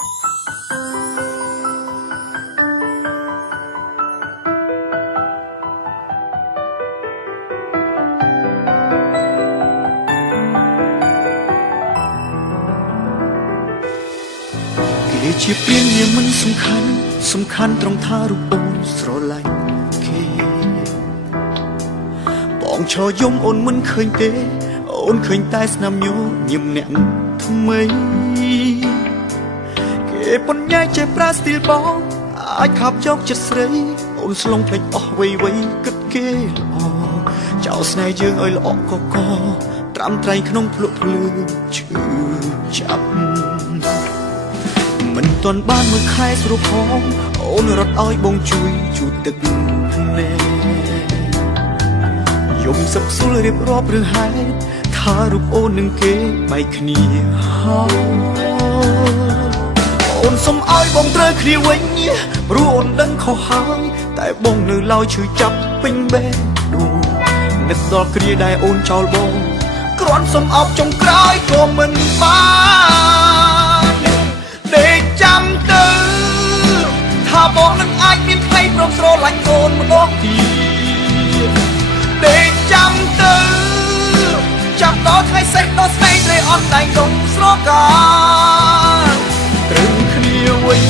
ជាព្រៀងវាមិនសំខាន់ត្រង់ថារូបអូនស្រឡាញ់គេបងឈរយំអូនមិនឃើញទេអូនឃើញតែស្នាមញញឹមអ្នកថ្មីគេប៉ុន្តែចេះប្រើស្ទីលបងអាចខាប់យកចិត្តស្រីអូនស្លងភ្លេចអស់វ័យគិតគេល្អចោលស្នេហ៍យើងឲ្យល្អកកត្រាំត្រៃក្នុងភ្លក់ភ្លើឈឺចាប់មិនទាន់បានមួយខែស្រួលផងអូនរត់ឲ្យបងជួយជូតទឹកភ្នែកយំសឹកសួលរៀបរាប់រឿងហេតុថារូបអូននឹងគេបែកគ្នាហើយអូនសុំឲ្យបងត្រូវគ្នាវិញព្រោះអូនដឹងខុសហើយតែបងនៅឡើយឈឺចាប់ពេញបេះដូងនឹកដល់គ្រាដែលអូនចោលបងគ្រាន់សុំអោបចុងក្រោយក៏មិនបានដេកចាំទៅថាបងនឹងអាចមានក្តីព្រមស្រឡាញ់អូនម្ដងទៀតដេកចាំទៅចាំដល់ថ្ងៃសេះដល់ស្នេហ៍ត្រីអត់តែងដុំស្រកាត្រូវគ្នាវិញ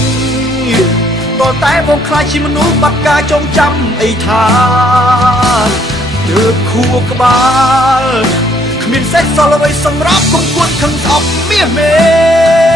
តតែបងខ្លាចជាមនុស្សបាត់ការចងចាំអីថាទើបខួរក្បាលគ្មានសេះសល់អ្វីសម្រាប់គុំគួនខឹងស្អប់មាសមេ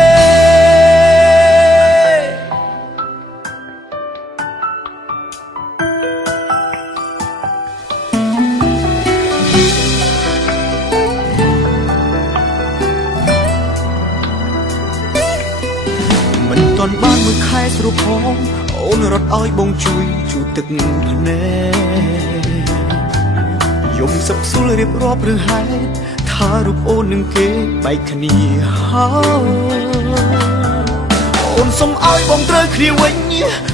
បានមួយខែស្រួលផងអូនរត់ឲ្យបងជួយជូតទឹកភ្នែកយំសឹកសួលរៀបរាប់រឿងហេតុថារូបអូននឹងគេបែកគ្នាហើយអូនសុំឲ្យបងត្រូវគ្នាវិញ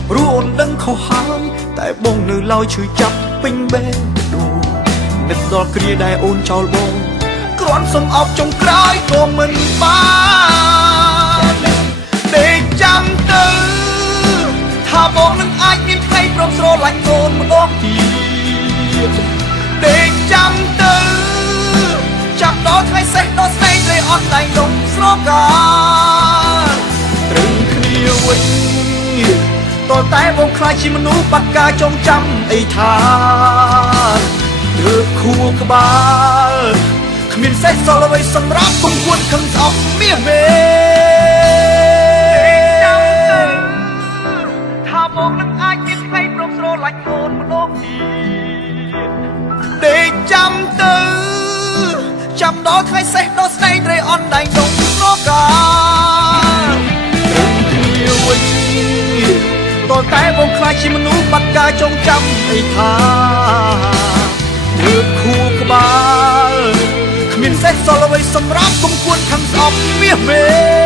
ព្រោះអូនដឹងខុសហើយតែបងនៅឡើយឈឺចាប់ពេញបេះដូងនឹកដល់គ្រាដែលអូនចោលបងគ្រាន់សុំអោបចុងក្រោយក៏មិនបានដេកចាំទៅថាបងនឹងអាចមានក្តីព្រមស្រឡាញ់អូនម្ដងទៀតដេកចាំទៅចាំដល់ថ្ងៃសេះដល់ស្នេហ៍ត្រីអត់តែងដុំស្រកាត្រូវគ្នាវិញតតែបងខ្លាចជាមនុស្សបាត់ការចងចាំអីថាទើបខួរក្បាលគ្មានសេះសល់អ្វីសម្រាប់គុំគួនខឹងស្អប់មាសមេបងនឹងអាចមានក្តីព្រមស្រឡាញ់អូនម្ដងទៀតដេកចាំទៅចាំដល់ថ្ងៃសេះដល់ស្នេហ៍ត្រីអត់តែងដុំស្រកាត្រូវគ្នាវិញតតែបងខ្លាចជាមនុស្សបាត់ការចងចាំអីថាទើបខួរក្បាលគ្មានសេះសល់អ្វីសម្រាប់គុំគួនខឹងស្អប់មាសមេ